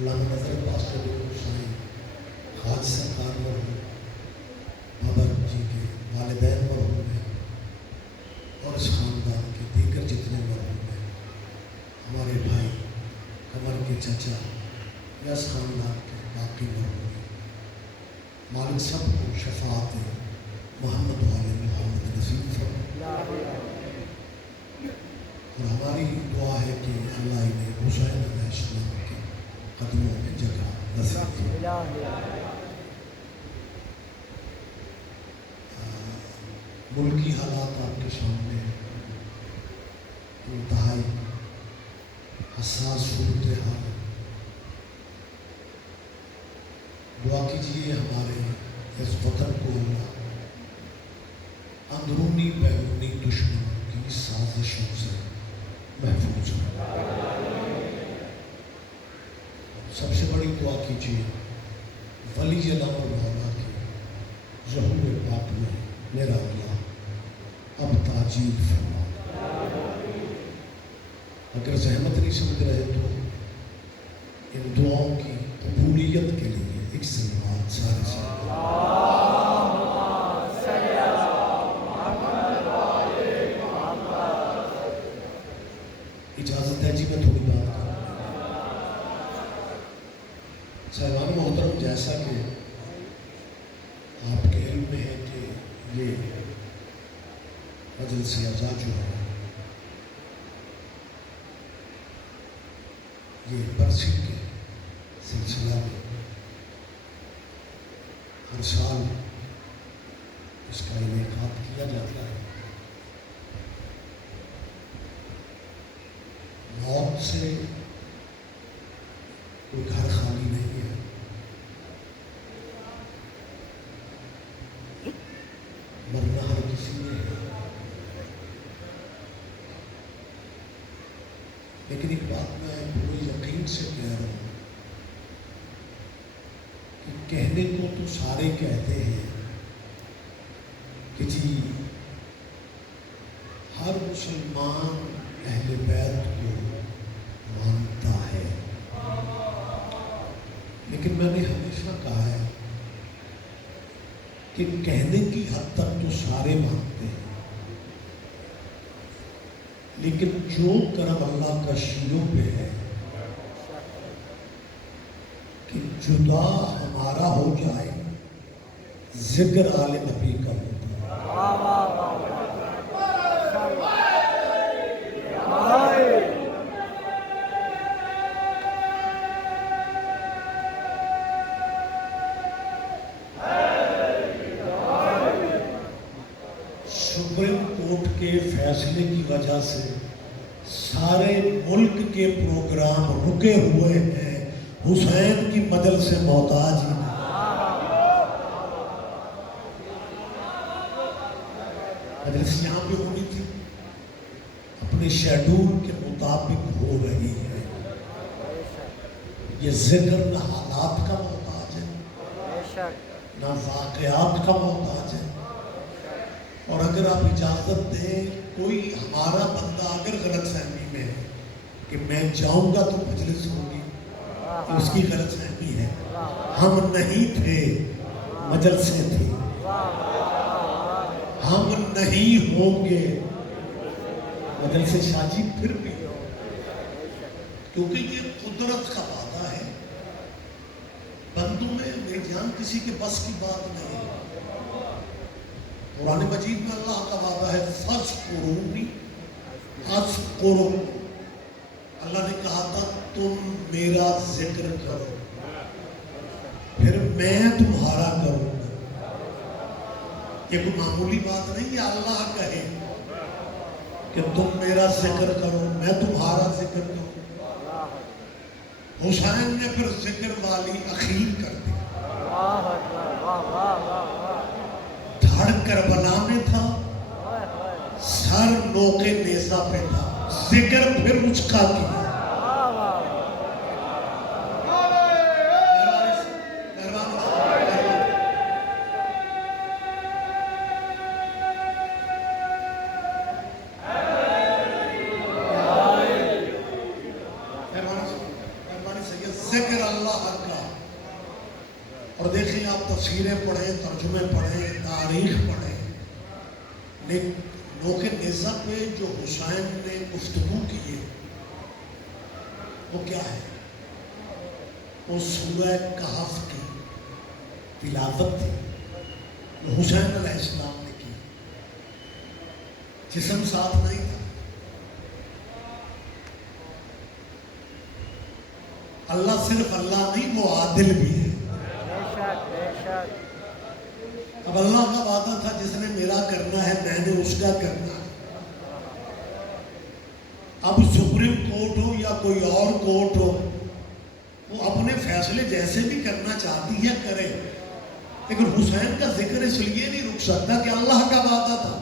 علامہ نظر پاسٹر حسین خاج سرکار مرحوم، بابا جی کے والدین مرحوم ہیں، اور اس خاندان کے دیگر جتنے مرحوم ہیں، ہمارے بھائی قمر کے چچا یا اس خاندان کے باقی مرحوم ہیں، مالک سب کو شفاعت محمد والے محمد نصیب فرمائے۔ اور ہماری دعا ہے کہ اللہ انہیں حسین علیہ السلام کے قدموں میں جگہ نصیب فرمائے۔ ملکی حالات آپ کے سامنے انتہائی حساس صورتحال، دعا کیجیے ہمارے اس وطن کو اللہ اندرونی بیرونی دشمنوں کی سازشوں سے محفوظ کرے۔ سب سے بڑی دعا کیجیے ولی الامر مولا کے ظہور پاک میں میرا اللہ اب تاجیل فرما۔ اگر زحمت نہیں سمجھ رہے تو ان دعاؤں کی قبولیت کے لیے ایک سلوات سارے سے اجازت ہے جی میں تھوڑی بات کروں۔ صاحبان محترم، جیسا کہ آپ کے علم میں ہے کہ یہ مجلس اعزا جو ہے یہ برسی کے سلسلہ میں ہر سال اس کا انعقاد کیا جاتا ہے۔ موت سے کوئی گھر خالی نہیں ہے، مرنا ہر کسی میں ہے، لیکن ایک بات میں پورے یقین سے کہہ رہا ہوں کہ کہنے کو تو سارے کہتے ہیں کہ جی ہر مسلمان اہل بیت کو مانتا ہے، لیکن میں نے ہمیشہ کہا ہے کہ کہنے کی حد تک تو سارے مانتے ہیں، لیکن جو کرم اللہ کا شیروں پہ ہے کہ جدا ہمارا ہو جائے ذکر آل نبی کا ہوتا ہے۔ سپریم کورٹ کے فیصلے کی وجہ سے سارے ملک کے پروگرام رکے ہوئے ہیں، حسین کی مجلس سے محتاج ہی نہیں۔ مجلس یہاں پہ ہونی تھی، اپنے شیڈول کے مطابق ہو رہی ہے۔ یہ ذکر نہ حالات کا محتاج ہے نہ واقعات کا محتاج ہے۔ اور اگر آپ اجازت دیں، کوئی ہمارا بندہ اگر غلط فہمی میں ہے کہ میں جاؤں گا تو مجلس ہوگی، اس کی غلط فہمی ہے۔ ہم نہیں تھے، مجلسیں تھیں۔ ہم نہیں ہوں گے، مجلس شاجی پھر بھی، کیونکہ یہ قدرت کا وعدہ ہے۔ بندوں میں میری جان کسی کے بس کی بات نہیں ہے۔ قرآن مجید میں اللہ کا وعدہ ہے فَاذْكُرُونِي أَذْكُرُكُمْ۔ اللہ نے کہا تھا تم میرا ذکر کرو، پھر میں تمہارا کروں گا۔ یہ کوئی معمولی بات نہیں ہے، اللہ کہے کہ تم میرا ذکر کرو، میں تمہارا ذکر کروں۔ حسین نے پھر ذکر والی اخیر کر دی۔ دھڑ کربلا میں تھا، سر نوکے نیزہ پہ تھا، ذکر پھر اس کا کیا۔ ذکر اللہ کا. اور دیکھیں آپ تفسیریں پڑھیں، ترجمے پڑھیں، تاریخ پڑھیں، لیکن نوک نیزہ پہ جو حسین نے گفتگو کی ہے وہ کیا ہے؟ وہ سورہ کہف کی تلاوت تھی جو حسین علیہ السلام نے کی. جسم ساتھ نہیں تھا. اللہ صرف اللہ نہیں، وہ عادل بھی ہے. اب اللہ کا وعدہ تھا جس نے میرا کرنا ہے میں نے اس کا کرنا ہے. اب سپریم کورٹ ہو یا کوئی اور کورٹ ہو، وہ اپنے فیصلے جیسے بھی کرنا چاہتی ہے کرے، لیکن حسین کا ذکر اس لیے نہیں رک سکتا کہ اللہ کا وعدہ تھا.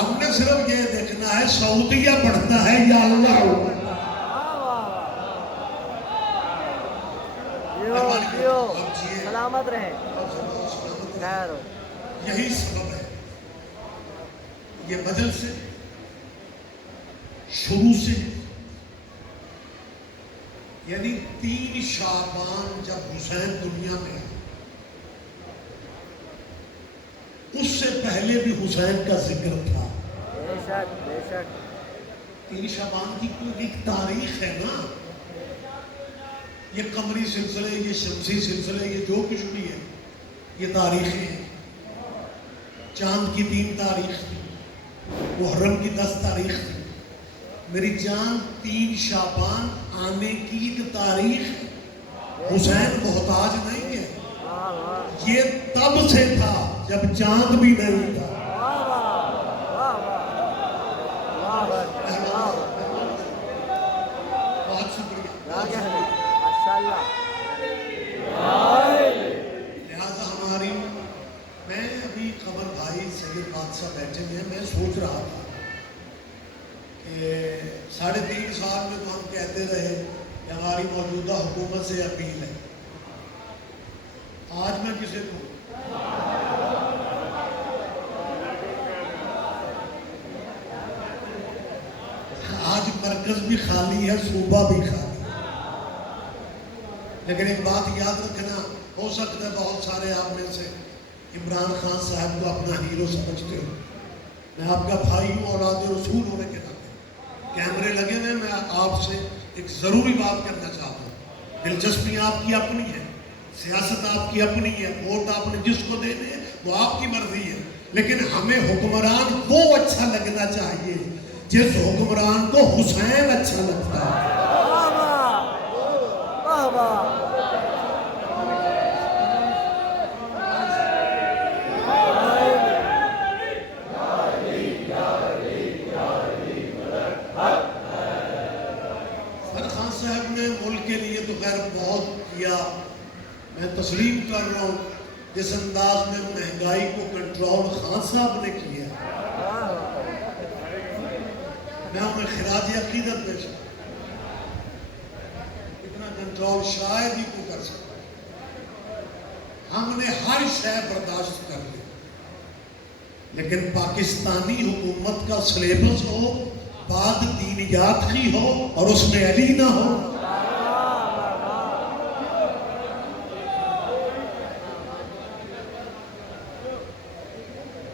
ہم نے صرف یہ دیکھنا ہے سعودیہ بڑھتا ہے یا اللہ. سلامت رہے. یہی سبب ہے. یہ بدل سے شروع سے یعنی 3 شعبان جب حسین دنیا میں آئے، اس سے پہلے بھی حسین کا ذکر تھا. بے شک بے شک. 3 شعبان کی کوئی ایک تاریخ ہے نا. یہ قمری سلسلے، یہ شمسی سلسلے، یہ جو کچھ بھی ہے یہ تاریخیں ہیں. چاند کی 3 تاریخ تھی، محرم کی 10 تاریخ تھی. میری جان 3 شعبان آنے کی ایک تاریخ ہے. حسین محتاج نہیں ہے. یہ تب سے تھا جب چاند بھی نہیں تھا. بہت شکریہ. لہذا ہماری، میں ابھی خبر بھائی سید بادشاہ بیٹھے ہیں، میں سوچ رہا تھا کہ 3.5 سال میں تو ہم کہتے رہے کہ ہماری موجودہ حکومت سے اپیل ہے. آج میں کسے کو آج مرکز بھی خالی ہے، صوبہ بھی خالی ہے. لیکن ایک بات یاد رکھنا، ہو سکتا ہے بہت سارے آپ میں سے عمران خان صاحب کو اپنا ہیرو سمجھتے ہو. میں آپ کا بھائی ہوں، اولاد رسول ہونے کے ناطے. کیمرے لگے ہوئے، میں آپ سے ایک ضروری بات کرنا چاہتا ہوں. دلچسپی آپ کی اپنی ہے، سیاست آپ کی اپنی ہے، ووٹ آپ نے جس کو دینے ہیں وہ آپ کی مرضی ہے، لیکن ہمیں حکمران وہ اچھا لگنا چاہیے جس حکمران کو حسین اچھا لگتا ہے. خان صاحب نے ملک کے لیے تو خیر بہت کیا، میں تسلیم کر رہا ہوں. جس انداز میں مہنگائی کو کنٹرول خان صاحب نے کیا، میں انہیں خراج عقیدت پیش کرتا. اتنا کنٹرول شاید ہی کوئی کر سکتا. ہم نے ہر شے برداشت کر لی، لیکن پاکستانی حکومت کا سلیبس ہو، بعد دینیات کی ہو اور اس میں علی نہ ہو.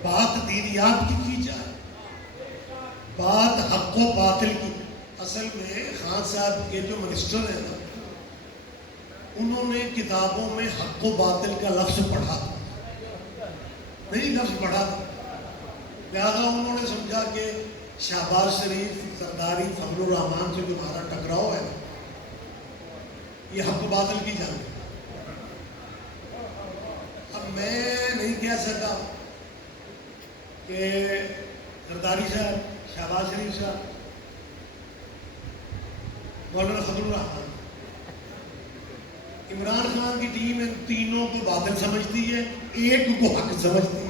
بات دینیات کی جائے، بات حق و باطل کی. اصل میں خان صاحب کے جو منسٹر ہیں نا، انہوں نے کتابوں میں حق و باطل کا لفظ پڑھا نہیں، لفظ پڑھا تھا. لہذا انہوں نے سمجھا کہ شہباز شریف، سرداری، فضل الرحمان سے جو ہمارا ٹکراؤ ہے یہ حق و باطل کی جانب. اب میں نہیں کہہ سکا کہ سرداری صاحب، شہباز شریف صاحب، مولانا فضل الرحمان، عمران خان کی ٹیم ان تینوں کو باطل سمجھتی ہے، ایک کو حق سمجھتی ہے.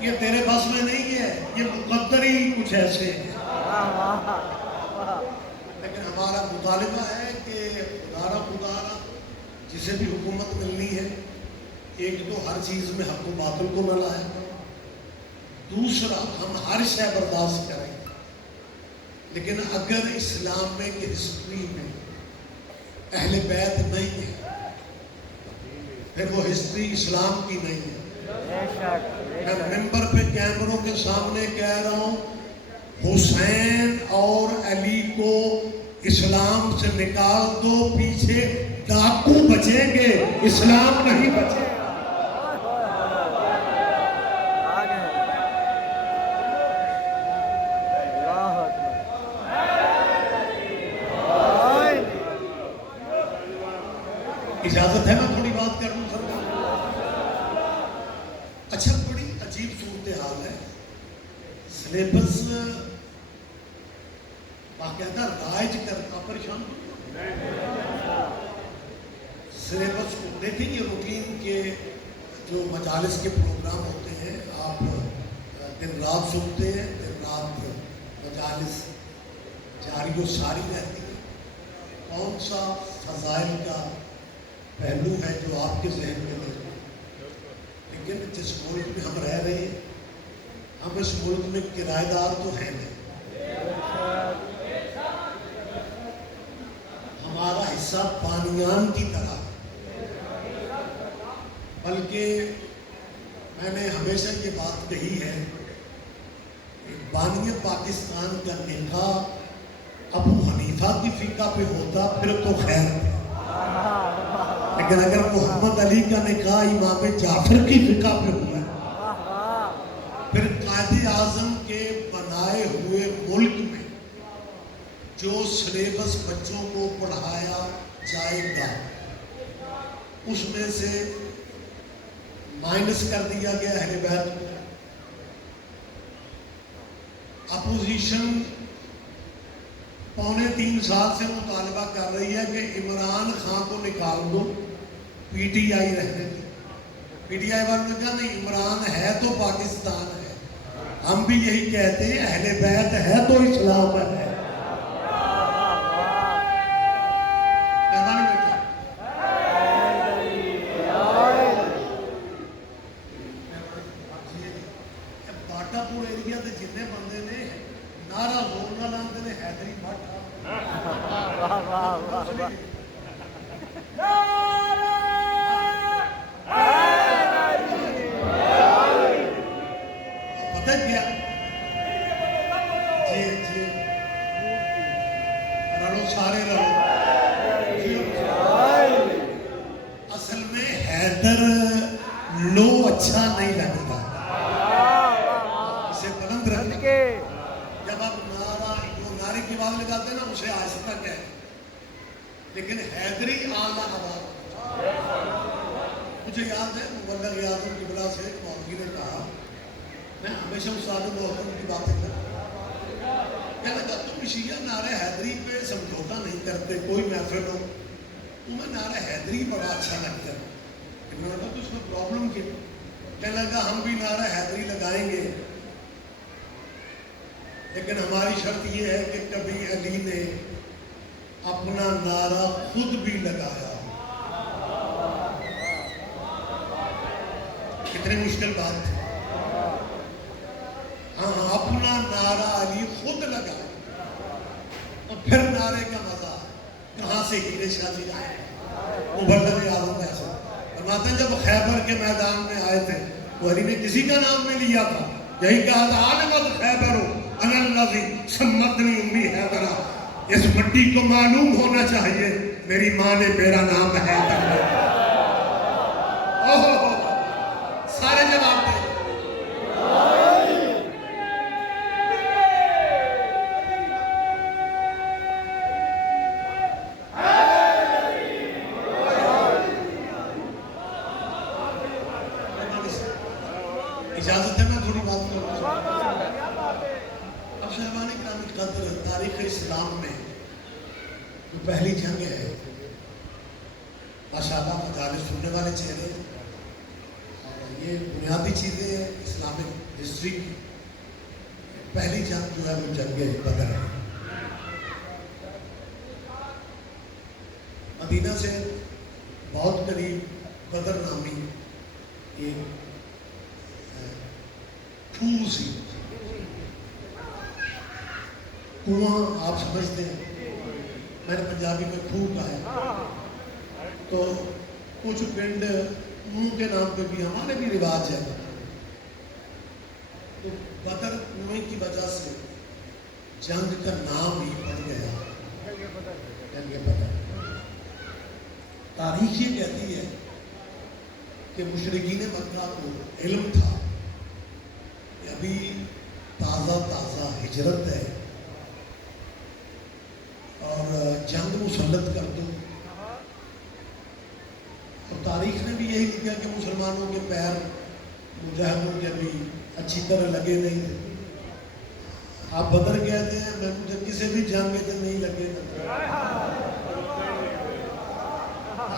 یہ تیرے بس میں نہیں ہے، یہ مقدر ہی کچھ ایسے ہیں. لیکن ہمارا مطالبہ ہے کہ خدا جسے بھی حکومت ملنی ہے، ایک تو ہر چیز میں حق و باطل کو نہ لائے، دوسرا ہم ہر شے برداشت کریں لیکن اگر اسلام میں کہ ہسٹری میں اہل بیت نہیں ہے پھر وہ ہسٹری اسلام کی نہیں ہے. بے شک بے میں شک ممبر پہ کیمروں کے سامنے کہہ رہا ہوں حسین اور علی کو اسلام سے نکال دو پیچھے ڈاکو بچیں گے اسلام نہیں بچے گا. آ گئے اللہ اکبر. اجازت ہے میں تھوڑی بات کر لوں سر. اچھا بڑی عجیب صورتحال ہے. سلیبس باقاعدہ رائج کرتا پریشان سلیبس کو دیکھیں گے. روٹین کے جو مجالس کے پروگرام ہوتے ہیں آپ دن رات سنتے ہیں دن رات مجالس جاری و ساری رہتی ہے. کون سا فضائل کا پہلو ہے جو آپ کے ذہن میں ہے. لیکن جس ملک میں ہم رہ رہے ہیں ہم اس ملک میں کرایہ دار تو ہیں نہیں. ہمارا حصہ بانیان کی طرح بلکہ میں نے ہمیشہ یہ بات کہی ہے کہ بانی پاکستان کا نکاح ابو حنیفہ کی فقہ پہ ہوتا پھر تو خیر ہے لیکن اگر محمد علی کا نکاح امام جعفر کی فقہ پہ ہوا ہے پھر قائد اعظم کے بنائے ہوئے ملک میں جو سلیبس بچوں کو پڑھایا جائے گا اس میں سے مائنس کر دیا گیا اہل بیت کو. اپوزیشن 3.25 سال سے مطالبہ کر رہی ہے کہ عمران خان کو نکال دو پی ٹی آئی رہنے دو. پی ٹی آئی والوں نے کہا نہیں عمران ہے تو پاکستان ہے. ہم بھی یہی کہتے ہیں اہل بیت ہے تو اسلام ہے. اصل میں حیدر لو اچھا نہیں لگتا اسے بلند رکھنا. جب آپ نعرے کی آواز لگاتے ہیں نا اسے آہستہ کہہ لیکن حیدری اعلیٰ آواز. مجھے یاد ہے مبلغ اعظم قبلہ سے مولوی نے کہا میں ہمیشہ استاد محترم کی باتیں کرتا کہنے لگا تم شیعہ نعرہ حیدری پہ سمجھوتا نہیں کرتے کوئی محفل ہو تمہیں نعرہ حیدری بڑا اچھا لگتا ہے. انہوں نے کہا تو اس میں پرابلم کیا. کہنے لگا ہم بھی نعرہ حیدری لگائیں گے لیکن ہماری شرط یہ ہے کہ کبھی علی نے اپنا نعرہ خود بھی لگایا. کتنی مشکل بات تھی. ہاں اپنا نعرہ علی خود لگایا تو پھر نعرے کا مزہ کہاں سے ہیرے شاہی آئے. مبلغ اعظم ایسا فرماتے ہیں جب خیبر کے میدان میں آئے تھے تو علی نے کسی کا نام نہیں لیا تھا. یہی کہا تھا عالمت خیبر انا الذی سمتنی امی حیدرا. اس مٹی کو معلوم ہونا چاہیے میری ماں نے میرا نام حیدر رکھا. سارے جواب دے. اجازت ہے میں تھوڑی بات کروں. اب صاحبان کرام قدر تاریخ اسلام میں جو پہلی جنگ ہے ماشاءاللہ مجالس سننے والے چہرے اور یہ بنیادی چیزیں ہیں اسلامک ہسٹری کی. پہلی جنگ جو ہے وہ جنگ بدر ہے. مدینہ سے بہت قریب بدر نامی ایک ٹھوس کنواں آپ سمجھتے ہیں، میں نے پنجابی میں کھو کہا ہے، تو کچھ پنڈ منہ کے نام پہ بھی ہمارے بھی رواج ہے. تو بدر کنویں کی وجہ سے جنگ کا نام ہی پڑ گیا جنگ بدر. تاریخ یہ کہتی ہے کہ مشرکین مکہ کو علم تھا کہ ابھی تازہ ہجرت ہے اور جنگ مسلط کر دو. اور تاریخ نے بھی یہی لکھا کہ مسلمانوں کے پیر مجاہدوں کے ابھی اچھی طرح لگے نہیں. آپ بدر کہتے ہیں، میں مجھے کسی بھی جنگ میں تو نہیں لگے.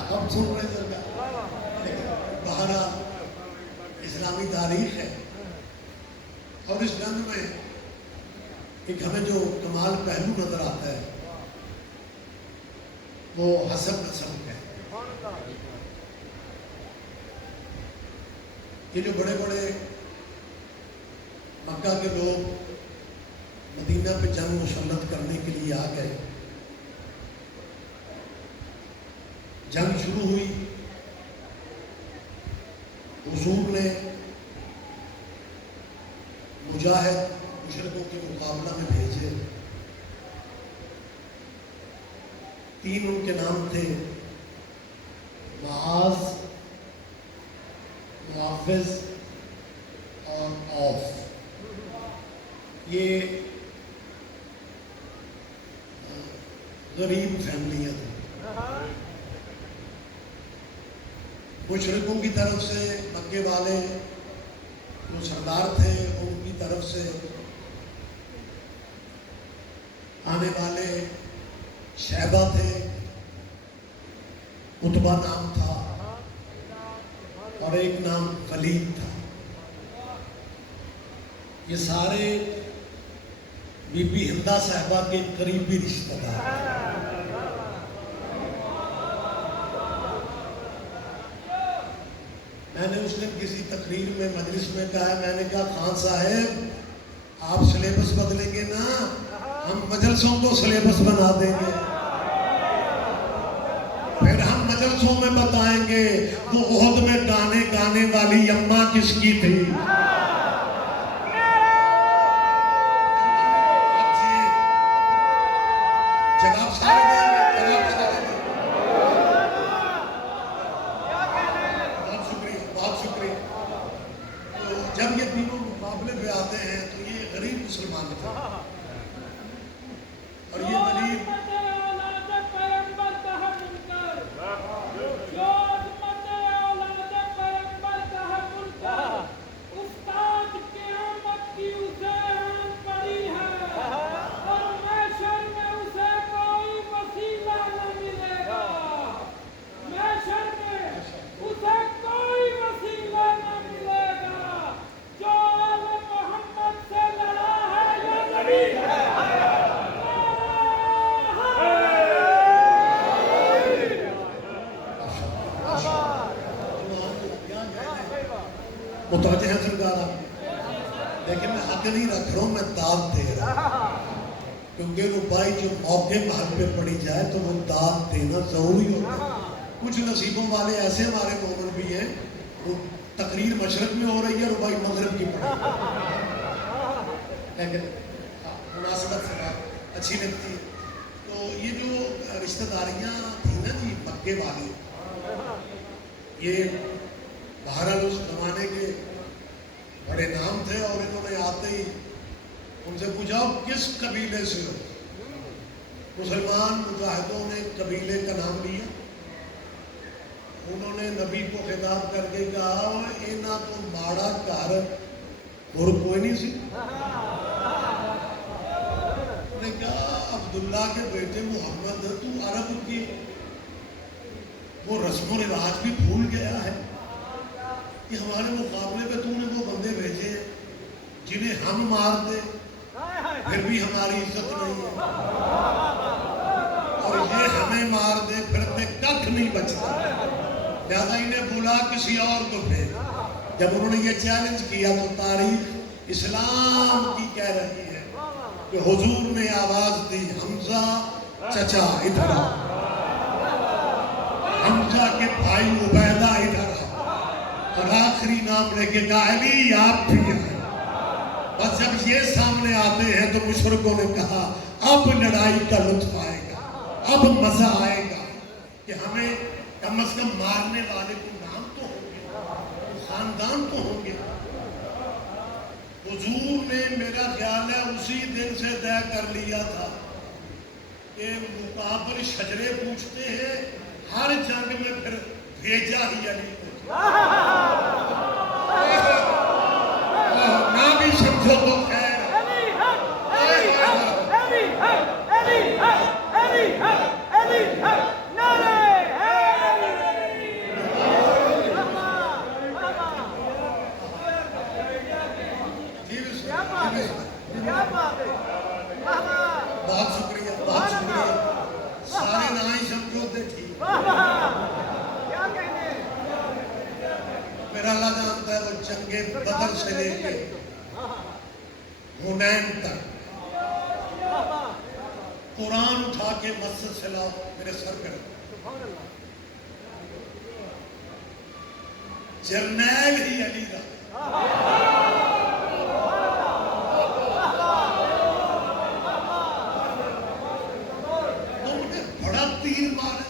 آپ سن رہے سرکار، بہرحال اسلامی تاریخ ہے. اور اس جنگ میں ایک ہمیں جو کمال پہلو نظر آتا ہے وہ حسب نسب ہے. یہ جو بڑے بڑے مکہ کے لوگ مدینہ پہ جنگ مسلط کرنے کے لیے آ گئے، جنگ شروع ہوئی، حضور نے مجاہد مشرکوں کے مقابلہ میں بھیجے. 3 ان کے نام تھے، معاذ، معافظ اور عوف. یہ غریب فیملیاں تھیں. مشرکوں کی طرف سے مکے والے جو سردار تھے ان کی طرف سے آنے والے شیبہ تھے، عتبہ نام تھا، اور ایک نام ولید تھا. یہ سارے بی بی ہندہ صاحبہ کے قریبی رشتہ دار. میں نے اس دن کسی تقریر میں مجلس میں کہا، میں نے کہا خان صاحب آپ سلیبس بدلیں گے نا، ہم مجلسوں کو سلیبس بنا دیں گے، پھر ہم مجلسوں میں بتائیں گے وہ احد میں گانے گانے والی اماں کس کی تھی. جواب سارے دیں گے، جواب سارے دیں گے. بہت شکریہ، بہت شکریہ. تو جب یہ تینوں مقابلے پہ آتے ہیں تو یہ غریب مسلمان تھے، اور یہ ولید متوجہ ہیں سرکار آپ، لیکن میں حق نہیں رکھ رہا ہوں، میں داد دے رہا ہوں، کیونکہ وہ بھائی جو موقع محل پہ پڑی جائے تو وہ داد دینا ضروری ہوتا ہے. کچھ نصیبوں والے ایسے ہمارے مومن بھی ہیں، وہ تقریر مشرق میں ہو رہی ہے اور بھائی مغرب کی پڑی ہے، لیکن مناسبت سے بات اچھی لگتی ہے. تو یہ جو رشتہ داریاں تھیں نا جی مکے والی، یہ بہرحال اس زمانے کے بڑے نام تھے، اور انہوں نے آتے ہی ان سے پوچھا کس قبیلے سے ہو. مسلمان مجاہدوں نے قبیلے کا نام لیا. انہوں نے نبی کو خطاب کر کے کہا اینا تو ماڑا گھر اور کوئی نہیں سی. انہوں نے کہا عبداللہ کے بیٹے محمد تو عرب کی وہ رسم و رواج بھی بھول گیا ہے کہ ہمارے مقابلے پہ تو نے وہ بندے بھیجے جنہیں ہم مار دے پھر بھی ہماری عزت نہیں ہے، اور یہ ہمیں مار دے پھر ہمیں ککھ نہیں بچتا. لہذا انہیں بلا کسی اور کو بھیج. جب انہوں نے یہ چیلنج کیا تو تاریخ اسلام کی کہہ رہی ہے کہ حضور نے آواز دی حمزہ چچا ادھر آ، حمزہ کے بھائی عبیدہ ادھر آ، اور آخری نام لے کے کہا علی آپ بھی آئے۔ بس جب یہ سامنے آتے ہیں تو مشرکوں نے کہا اب لڑائی کا لطف آئے گا، اب مزہ آئے گا کہ ہمیں کم از کم مارنے والے کو نام تو ہوں گے، خاندان تو ہوں گے۔ حضور نے میرا خیال ہے اسی دن سے طے کر لیا تھا کہ مقابل شجرے پوچھتے ہیں، ہر جنگ میں پھر بھیجا ہی علی کو، نہ بھی سمجھو تو خیر۔ بہت شکریہ، بہت شکریہ، سارے نہ ہی سمجھوتے ٹھیک، میرا اللہ جانتا ہے وہ جنگ بدر سے لے کے حنین تک قرآن اٹھا کے مسجد سے لاؤ میرے سر پہ رکھو، جرنیل ہی علی رہا، تم نے بڑا تیر مارا،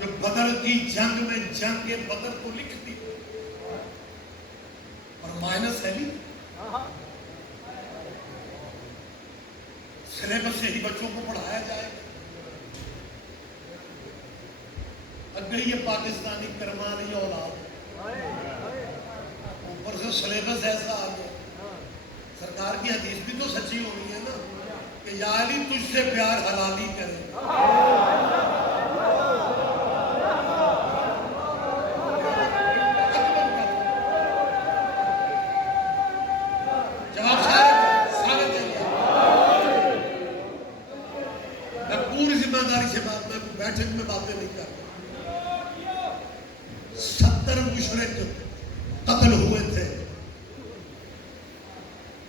جو بدر کی جنگ میں جنگ کے بدر کو لکھ دی اور مائنس علی، سلیبس سے ہی بچوں کو پڑھایا جائے گا۔ اگر یہ پاکستانی کرمانی اولاد، اوپر سے سلیبس ایسا آ گیا، سرکار کی حدیث بھی تو سچی ہونی ہے نا کہ یا علی تجھ سے پیار حلالی کرے۔ جواب سارے دیں گے، میں پوری ذمہ داری سے بات، میں بیٹھک میں باتیں نہیں کر رہا۔ 70 مشرک قتل ہوئے تھے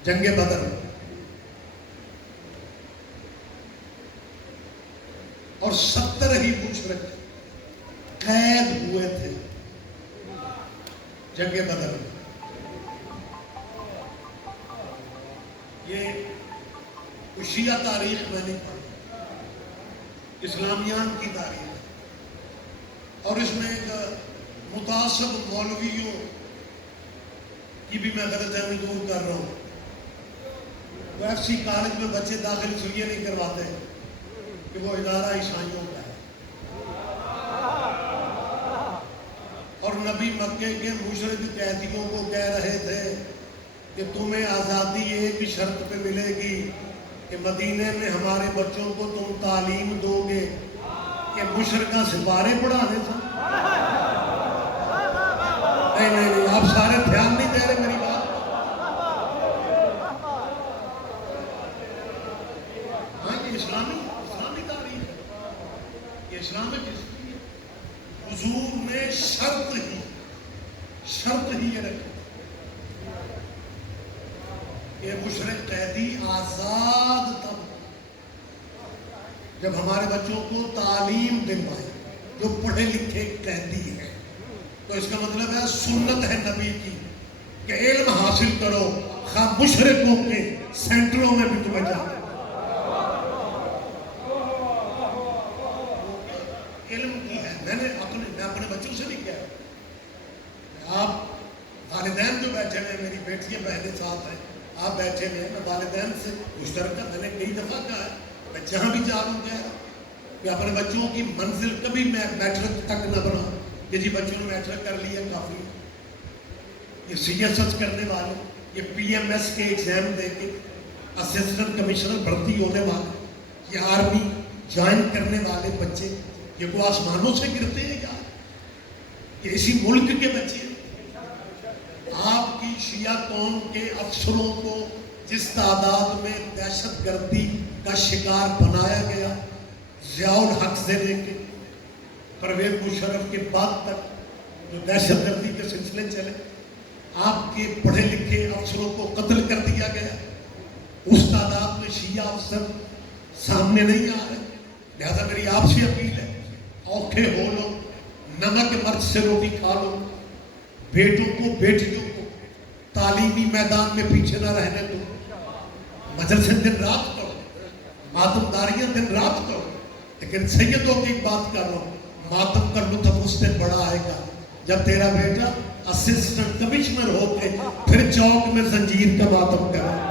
جنگ بدر میں، اور 70 ہی مشرک قید ہوئے تھے جنگ بدر میں۔ یہ شیعہ تاریخ میں نہیں پڑھی، اسلامیان کی تاریخ ہے، اور اس میں ایک متعصب مولویوں کی بھی میں غلط فہمی دور کر رہا ہوں۔ وہ ایف سی کالج میں بچے داخل اس لیے نہیں کرواتے کہ وہ ادارہ عیسائیوں کا ہے، اور نبی مکے کے مشرک قیدیوں کو کہہ رہے تھے کہ تمہیں آزادی ایک شرط پہ ملے گی کہ مدینے میں ہمارے بچوں کو تم تعلیم دو گے کہ مشرکہ سپارے پڑھانے تھا۔ نہیں، آپ سارے دھیان نہیں دے رہے میری بات۔ ہاں یہ اسلامی تاریخ ہے، یہ اسلامک ہسٹری ہے۔ حضور نے شرط ہی یہ رکھی کہ مشرک قیدی آزاد تب جب ہمارے بچوں کو تعلیم دلوائے، جو پڑھے لکھے قیدی ہیں۔ تو اس کا مطلب ہے سنت ہے نبی کی کہ علم حاصل کرو، خواہ مشرکوں کے سینٹروں میں بھی تمہیں جانا۔ علم کی ہے، میں اپنے بچوں سے نہیں کہا، آپ والدین جو بیٹھے ہوئے، میری بیٹیاں بہنیں ساتھ ہیں، آپ بیٹھے ہوئے، میں والدین سے مشترکہ میں نے کئی دفعہ کہا ہے، میں جہاں بھی جا رہا ہوں کہہ رہا ہوں کہ اپنے بچوں کی منزل کبھی میں میٹرک تک نہ بناؤں کہ جی بچوں نے میٹرک کر لیا کافی، یہ سی ایس ایس کرنے والے، یہ پی ایم ایس کے ایگزام دے کے اسسٹنٹ کمشنر بھرتی ہونے والے، یہ آرمی جوائن کرنے والے بچے، یہ کو آسمانوں سے گرتے ہیں کیا؟ یہ اسی ملک کے بچے ہیں۔ آپ کی شیعہ قوم کے افسروں کو جس تعداد میں دہشت گردی کا شکار بنایا گیا، ضیاء الحق سے لے کے پرویز مشرف کے بعد تک جو دہشت گردی کے سلسلے چلے، آپ کے پڑھے لکھے افسروں کو قتل کر دیا گیا، اس تعداد میں شیعہ افسر سامنے نہیں آ رہے. لہذا میری آپ سے اپیل ہے، اوکھے ہو لو، نمک مرچ سے روٹی کھا لو، بیٹوں کو بیٹیوں کو تعلیمی میدان میں پیچھے نہ رہنے دو، مجلسیں دن رات کرو، ماتم داریاں دن رات کرو. لیکن سیدوں کی ایک بات کر رہا ہوں، ماتم کا لطف اس دن بڑا آئے گا جب تیرا بیٹا اسسٹنٹ کمشنر ہو کے پھر چوک میں زنجیر کا ماتم کرے.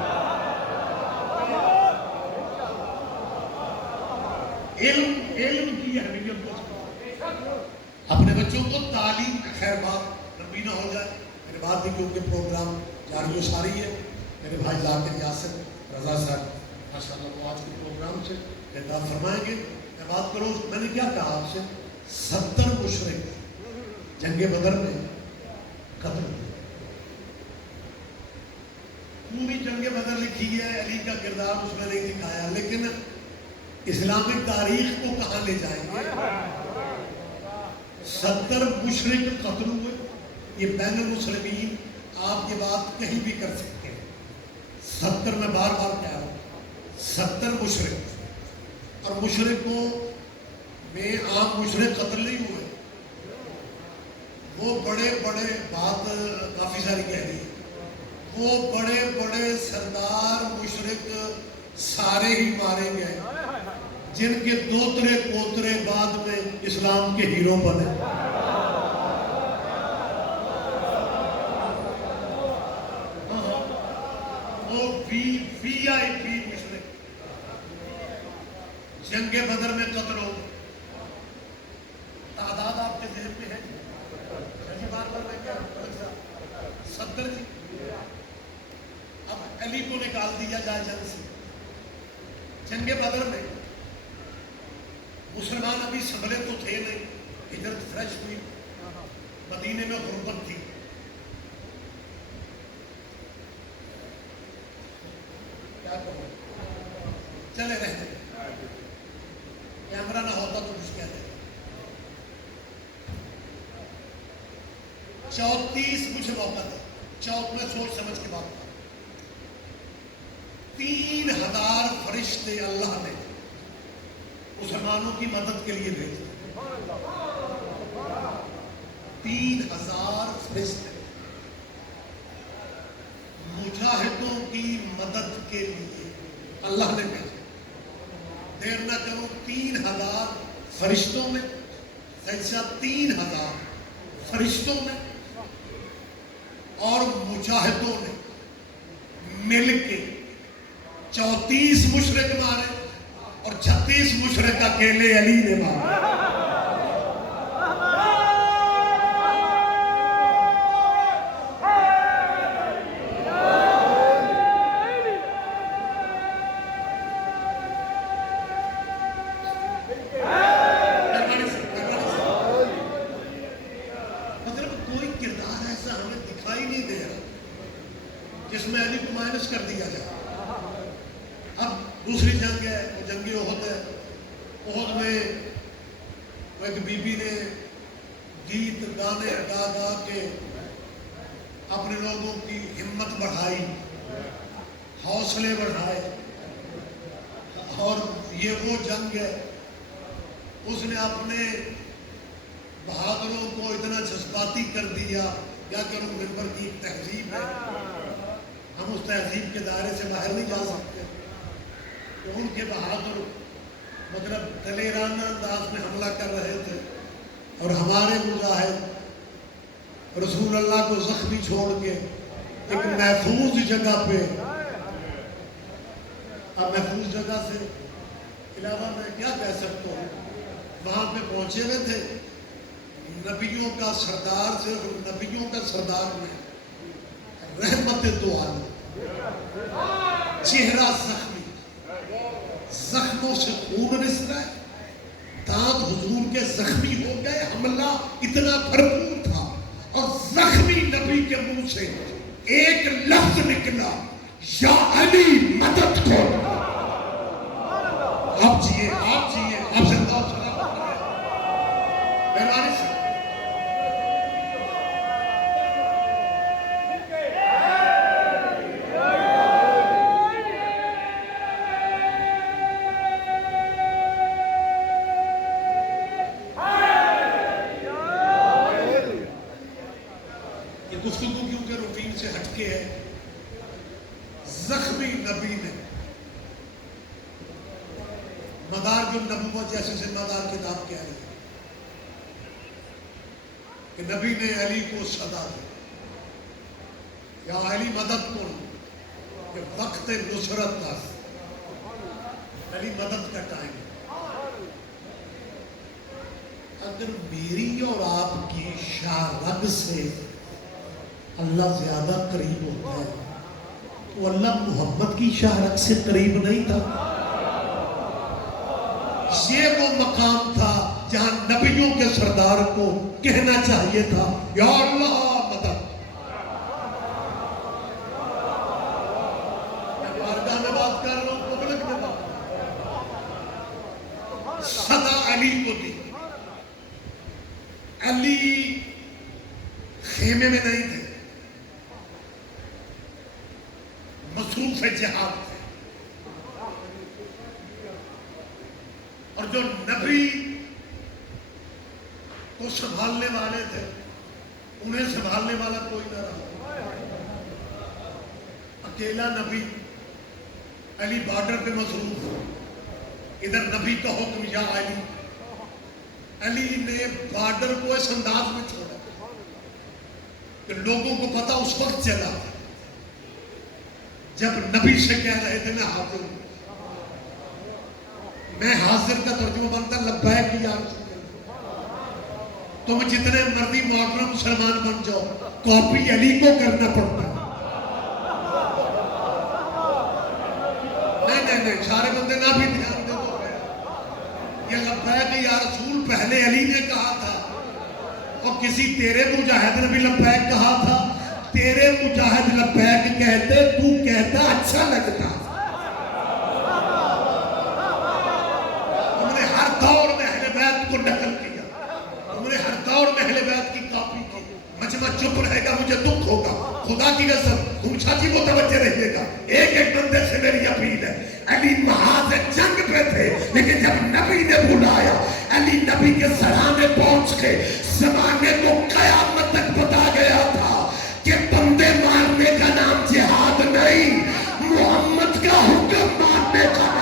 علم کی اہمیت کو اپنے بچوں کو تعلیم. خیر بات لمبی نہ ہو جائے، میرے بعد بھی کیونکہ پروگرام جاری و ساری ہے. میرے بھائی ذاکر یاسر رضا صاحب ماشاء اللہ وہ آج کے پروگرام سے اعتراض فرمائیں گے. میں بات کروں، میں نے کیا کہا آپ سے، 70 مشرک جنگ بدر میں قتل ہوئے. پوری جنگ بدر لکھی ہے، علی کا کردار اس میں نہیں دکھایا، لیکن اسلامک تاریخ کو کہاں لے جائیں گے. 70 مشرک قتل ہوئے. یہ بین المسلمین آپ یہ بات کہیں بھی کر سکتے ہیں. 70 میں بار بار کہہ رہا ہوں، 70 مشرک. اور مشرکوں میں عام مشرک قتل نہیں ہوئے، وہ بڑے بڑے، بات کافی ساری کہہ رہی ہے، وہ بڑے بڑے سردار مشرک سارے ہی مارے گئے جن کے دوترے پوترے بعد میں اسلام کے ہیرو بنے. وہ وی آئی پی مشرک جنگ بدر میں قتل ہو. تعداد آپ کے ذہن میں ہے جی؟ بار بار میں کیا 70 جی. اب علی کو نکال دیا جائے جنگ سے. جنگ بدر میں مسلمان ابھی سنبھلے تو تھے نہیں، ہجرت فریش ہوئی، مدینے میں غربت تھی. کیا کہوں، چلے رہتے، کیمرہ نہ ہوتا تو کچھ کہتے. 34 مجھے موقع تھا، چوک میں سوچ سمجھ کے بات کروں. 3000 فرشتے اللہ نے مسلمانوں کی مدد کے لیے بھیجے. 3000 فرشتے مجاہدوں کی مدد کے لیے اللہ نے بھیجے. دیر نہ کرو، 3000 فرشتوں میں، ایسا 3000 فرشتوں میں اور مجاہدوں نے مل کے 34 مشرک مارے اور 36 مشرک اکیلے علی نے مارے. مطلب کوئی کردار ایسا ہمیں دکھائی نہیں دے رہا جس میں علی کو مائنس کر دیا جائے. اب دوسری جنگ ہے، وہ جنگ احد ہے. احد میں وہ ایک بی بی نے گیت گانے گا گا کے اپنے لوگوں کی ہمت بڑھائی، حوصلے بڑھائے. اور یہ وہ جنگ ہے، اس نے اپنے بہادروں کو اتنا جذباتی کر دیا. کیا کروں، ممبر کی ایک تہذیب ہے، ہم اس تہذیب کے دائرے سے باہر نہیں جا سکتے. تو ان کے بہادر مطلب دلیرانہ انداز میں حملہ کر رہے تھے، اور ہمارے مجاہد رسول اللہ کو زخمی چھوڑ کے ایک محفوظ جگہ پہ، اب محفوظ جگہ سے علاوہ میں کیا کہہ سکتا ہوں، وہاں پہ پہنچے ہوئے تھے. نبیوں کا سردار سے، نبیوں کا سردار میں رحمت دو عالم، چہرہ زخمی، زخموں سے خون رس رہا ہے. دانت حضور کے زخمی ہو گئے، حملہ اتنا بھرپور تھا، اور زخمی نبی کے منہ سے ایک لفظ نکلا، یا علی مدد کو. آپ جیئے، آپ جیئے، آپ زندہ و سلامت رہیں. مہربانی سے نبی نے مدار جو نبوت جیسے سے مدار کتاب کہہ رہی ہے کہ نبی نے علی کو صدا دی یا علی مدد کن کہ وقت نصرت تھا علی مدد کا ٹائم. اگر میری اور آپ کی شاہ رگ سے اللہ زیادہ قریب ہوتا ہے تو اللہ محمد کی شاہ رگ سے قریب نہیں تھا. یہ وہ مقام تھا جہاں نبیوں کے سردار کو کہنا چاہیے تھا یا اللہ مدد. میں بارگاہ میں بات کر رہا ہوں پبلک میں بات صدا علی کو دی. علی خیمے میں نہیں تھے, مصروف جہاد تھے, اور جو نبی کو سنبھالنے والے تھے انہیں سنبھالنے والا کوئی نہ رہا. اکیلا نبی علی بارڈر پہ مصروف, ادھر نبی کا حکم یا علی. علی نے بارڈر کو اس انداز میں چھوڑا کہ لوگوں کو پتا اس وقت چلا جب نبی سے کہہ رہے تھے میں حاضر ہوں. میں حاضر کا ترجمہ بنتا لبیک یا رسول اللہ. تم جتنے مرضی محترم مسلمان بن جاؤ, کاپی علی کو کرنا پڑتا ہے. نہیں سارے بندے نہ بھی دھیان دے تو یہ لبیک یا رسول پہلے علی نے کہا تھا, اور کسی تیرے مجاہد نے بھی لبیک کہا تھا. تیرے مجاہد لبیک کہتے, تو کہتا اچھا لگتا. ہم نے ہر دور میں اہل بیت کو نقل کیا, ہم نے ہر دور میں اہل بیت کی کاپی کی. مجمع چپ رہے گا مجھے دکھ ہوگا, خدا کی قسم تم ساتھی کو توجہ رہیے گا. ایک ایک بندے سے میری اپیل ہے, علی محاذ جنگ پہ تھے لیکن جب نبی نے بلایا علی نبی کے سرانے پہنچ کے زمانے کو قیامت تک بتا گیا تھا کہ بندے مارنے کا نام جہاد نہیں, محمد کا حکم ماننے کا نام.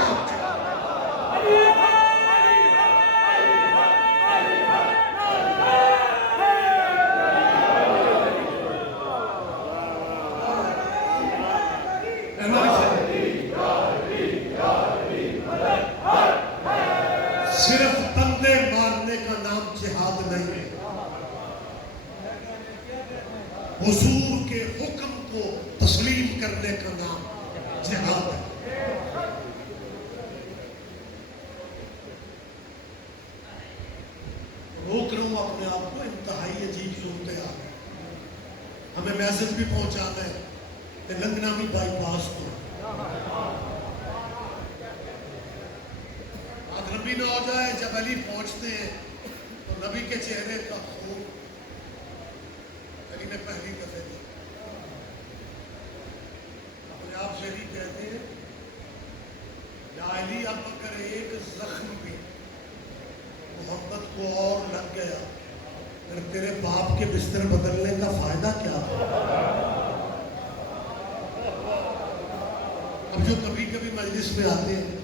صرف بندے مارنے کا نام جہاد نہیں ہے, حضور کے حکم کو تسلیم کرنے کا نام جہاد ہے. روک رہا ہوں اپنے آپ کو, انتہائی عجیب صورتحال ہے. ہمیں میسج بھی پہنچانا ہے کہ لنگنامی بائی پاس کو نبی نہ ہو جائے. جب علی پہنچتے ہیں تو نبی کے چہرے کا خوف علی نے پہلی دفعہ دی. اپنے آپ سے ہی کہتے ہیں یا علی اب اگر ایک زخم بھی محمد کو اور لگ گیا پھر تیرے باپ کے بستر بدلنے کا فائدہ کیا تھا. اب جو کبھی کبھی مجلس میں آتے ہیں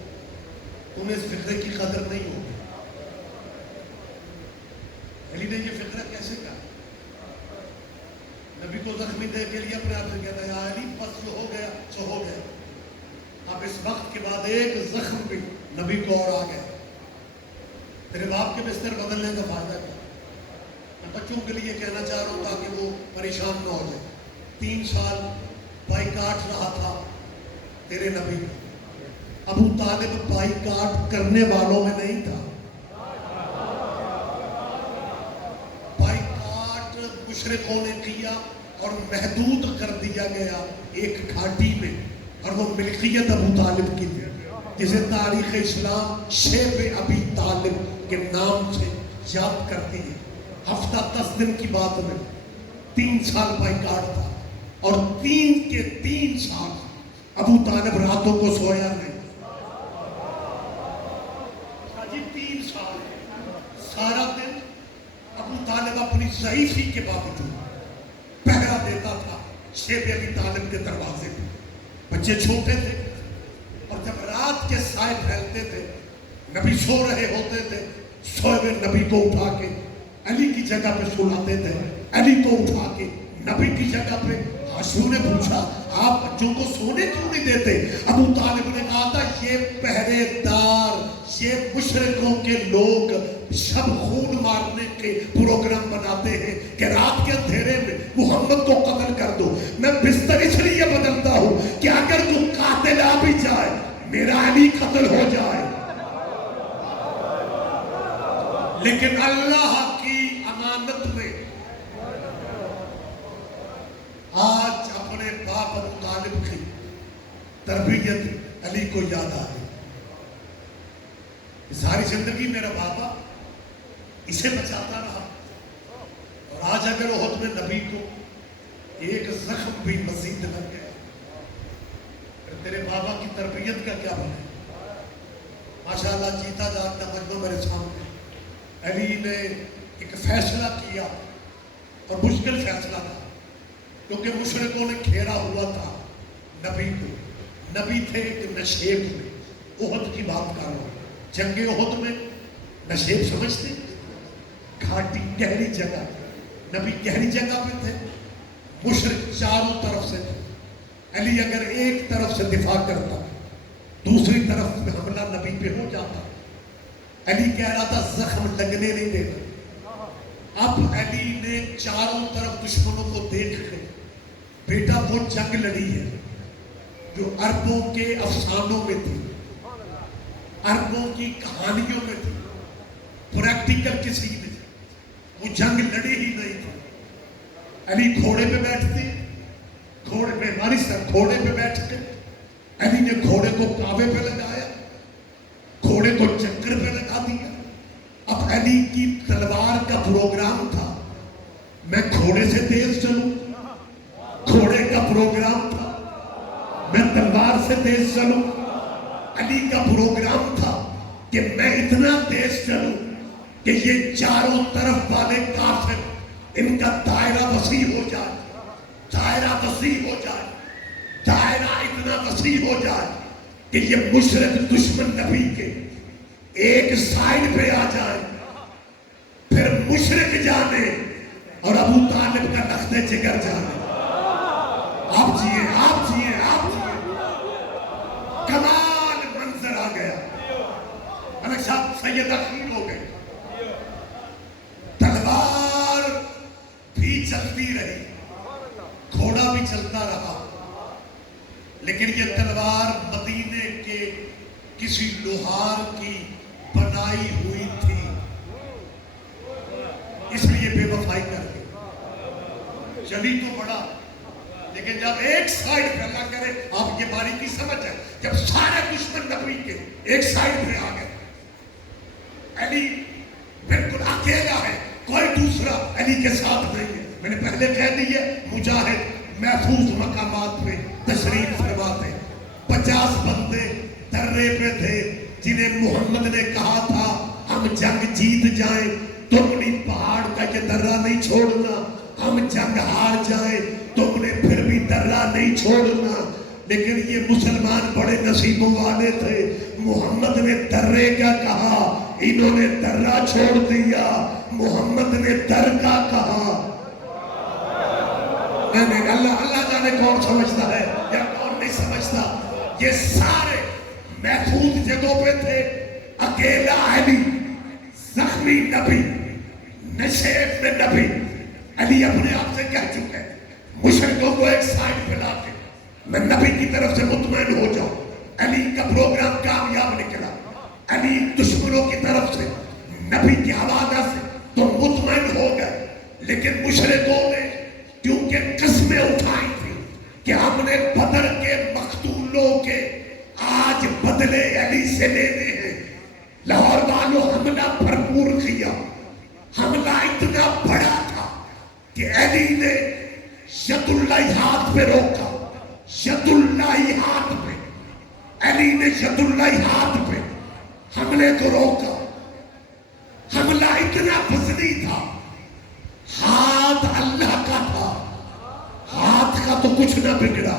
انہیں اس فقرے کی قدر نہیں ہوگی. علی نے یہ فقرہ کیسے کہا؟ نبی کو زخمی دے کے لیے اپنے آپ سے کہتا ہے یا علی بس جو ہو گیا سو ہو گیا. اب اس وقت کے بعد ایک زخم بھی نبی کو اور آ گیا, تیرے باپ کے بستر بدلنے کا فائدہ کیا. میں بچوں کے لیے کہنا چاہ رہا ہوں تاکہ وہ پریشان نہ ہو جائے. 3 سال بائیکاٹ رہا تھا تیرے نبی. ابو طالب بائیکاٹ کرنے والوں میں نہیں تھا. بائیکاٹ مشرکوں نے کیا اور محدود کر دیا گیا ایک گھاٹی میں, اور وہ ملکیت ابو طالب کی تھی جسے تاریخ اسلام شیب ابی طالب کے نام سے یاد کرتی ہے. ہفتہ 10 دن کی بات میں 3 سال بائیکاٹ تھا, اور 3 کے 3 سال ابو طالب راتوں کو سویا نہیں. 3 سال سارا دن ابو طالب اپنی ضعیفی کے باوجود پہرا دیتا تھا شیب ابی طالب کے دروازے پہ. بچے چھوٹے تھے اور جب رات کے سائے پھیلتے تھے نبی سو رہے ہوتے تھے سوئے ہوئے نبی کو اٹھا کے علی کی جگہ پہ سلاتے تھے علی کو اٹھا کے نبی کی جگہ پہ حاشیوں نے پوچھا آپ بچوں کو سونے کیوں نہیں دیتے ابو طالب نے کہا تھا یہ پہرے دار یہ مشرکوں کے لوگ شب خون مارنے کے پروگرام بناتے ہیں کہ رات کے اندھیرے میں محمد کو قتل کر دو میں بستر اس لیے بدلتا ہوں کہ اگر تو قاتل آ بھی جائے میرا علی قتل ہو جائے لیکن اللہ کی امانت میں آج اپنے باپ ابو طالب کی تربیت علی کو یاد آ گئی ساری زندگی میرا بابا اسے بچاتا رہا اور آج اگر احد میں نبی کو ایک زخم بھی مزید لگ گیا پھر تیرے بابا کی تربیت کا کیا بنے ماشاءاللہ جیتا جاگتا مجمع میرے سامنے علی نے ایک فیصلہ کیا اور مشکل فیصلہ تھا کیونکہ مشرکوں نے گھیرا ہوا تھا نبی کو نبی تھے کہ نشیب میں احد کی بات کر رہا ہوں جنگ احد میں نشیب سمجھتے گھاٹی گہری جگہ نبی گہری جگہ پہ تھے مشرک چاروں طرف سے تھے علی اگر ایک طرف سے دفاع کرتا دوسری طرف سے حملہ نبی پہ ہو جاتا علی کہہ رہا تھا زخم لگنے نہیں دیتا اب علی نے چاروں طرف دشمنوں کو دیکھ کے بیٹا وہ جنگ لڑی ہے جو عربوں کے افسانوں میں تھی عربوں کی کہانیوں میں تھی پریکٹیکل کسی میں تھی وہ جنگ لڑی ہی نہیں تھی علی گھوڑے پہ بیٹھتے گھوڑے پہ ہماری سر گھوڑے پہ بیٹھ کے علی نے گھوڑے کو کعبے پہ لگایا گھوڑے کو چکر پہ لگا دیا اب علی کی تلوار کا پروگرام تھا میں گھوڑے سے تیز چلوں گھوڑے کا پروگرام تھا میں تلوار سے تیز چلوں علی کا پروگرام تھا کہ میں اتنا تیز چلوں کہ یہ چاروں طرف والے کافر ان کا دائرہ وسیع ہو جائے دائرہ وسیع ہو جائے دائرہ اتنا وسیع ہو جائے کہ یہ مشرک دشمن نبی کے ایک سائڈ پہ آ جائے پھر مشرک جانے اور ابو طالب کا لخت جگر جانے آپ جیئے آپ جیئے آپ جیئے کمال منظر آ گیا ملک صاحب سید اخیر ہو گئے تلوار بھی چلتی رہی گھوڑا بھی چلتا رہا لیکن یہ تلوار مدینے کے کسی لوہار کی بنائی ہوئی تھی اس لیے بے وفائی کر گئی چلی تو بڑا لیکن جب ایک سائڈ پہ اللہ کرے آپ یہ باریکی سمجھ ہے جب سارے دشمن نبی کے ایک سائڈ پہ آ گئے علی بالکل اکیلا ہے کوئی دوسرا علی کے ساتھ نہیں ہے میں نے پہلے کہہ دی ہے مجاہد محفوظ مقامات پہ تشریف فرماتے 50 بندے درے پہ تھے جنہیں محمد نے کہا تھا ہم جنگ جیت جائیں تم نے پہاڑ کا یہ درہ نہیں چھوڑنا ہم جنگ ہار جائیں تم نے پھر بھی درہ نہیں چھوڑنا لیکن یہ مسلمان بڑے نصیبوں والے تھے محمد نے درے کا کہا انہوں نے درہ چھوڑ دیا محمد نے در کا کہا نہیں اللہ جانے کون سمجھتا ہے یا کون نہیں سمجھتا یہ سارے محفوظ جگہوں پہ تھے اکیلا علی زخمی نبی نشیب میں نبی علی اپنے آپ سے کہہ چکے مشرکوں کو ایک سائڈ پہ لا کے میں نبی کی طرف سے مطمئن ہو جاؤں علی کا پروگرام کامیاب نکلا علی دشمنوں کی طرف سے نبی کی حوالہ سے تو مطمئن ہو گئے لیکن مشرکوں نے کیونکہ قسمیں اٹھائی تھی کہ ہم نے بدر کے مقتولوں کے آج بدلے علی سے لینے ہیں لاہور والوں حملہ بھرپور کیا حملہ اتنا بڑا تھا کہ علی نے ید اللہ ہاتھ پہ روکا ید اللہ ہاتھ پہ علی نے ید اللہ ہاتھ پہ حملے کو روکا حملہ اتنا فضلی تھا ہاتھ اللہ کا تھا ہاتھ کا تو کچھ نہ بگڑا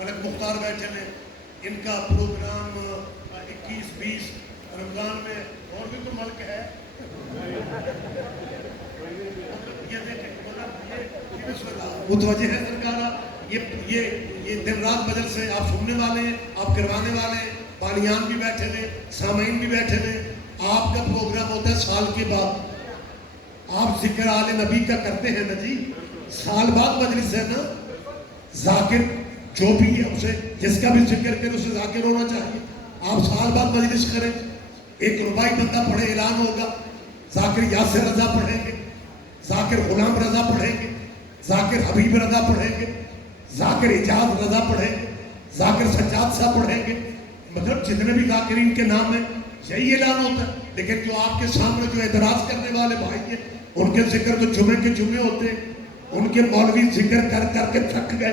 ملک مختار بیٹھے ہیں، ان کا پروگرام 21-20 رمضان میں، اور بھی تو ملک ہے، یہ دیکھیں یہ متوجہ ہے سرکارہ، یہ دن رات بدل سے آپ سننے والے ہیں، آپ کروانے والے ہیں، بانیان بھی بیٹھے ہیں، سامعین بھی بیٹھے ہیں. آپ کا پروگرام ہوتا ہے سال کے بعد، آپ ذکر آل نبی کا کرتے ہیں نا جی، سال بعد مجلس ہے نا. ذاکر جو بھی ہے اسے، جس کا بھی ذکر کرے اسے ذاکر ہونا چاہیے. آپ سال بعد مجلس کریں، ایک ربائی بندہ پڑھے اعلان ہوگا، ذاکر یاسر رضا پڑھیں گے، ذاکر غلام رضا پڑھیں گے، ذاکر حبیب رضا پڑھیں گے، ذاکر اجاز رضا پڑھیں گے، ذاکر سجاد صاحب پڑھیں گے. مطلب جتنے بھی ذاکرین کے نام ہیں یہی اعلان ہوتا ہے. لیکن جو آپ کے سامنے جو اعتراض کرنے والے بھائی ہیں، ان کے ذکر تو جمعے کے جمعے ہوتے ہیں. ان کے مولوی ذکر کر کر کے تھک گئے،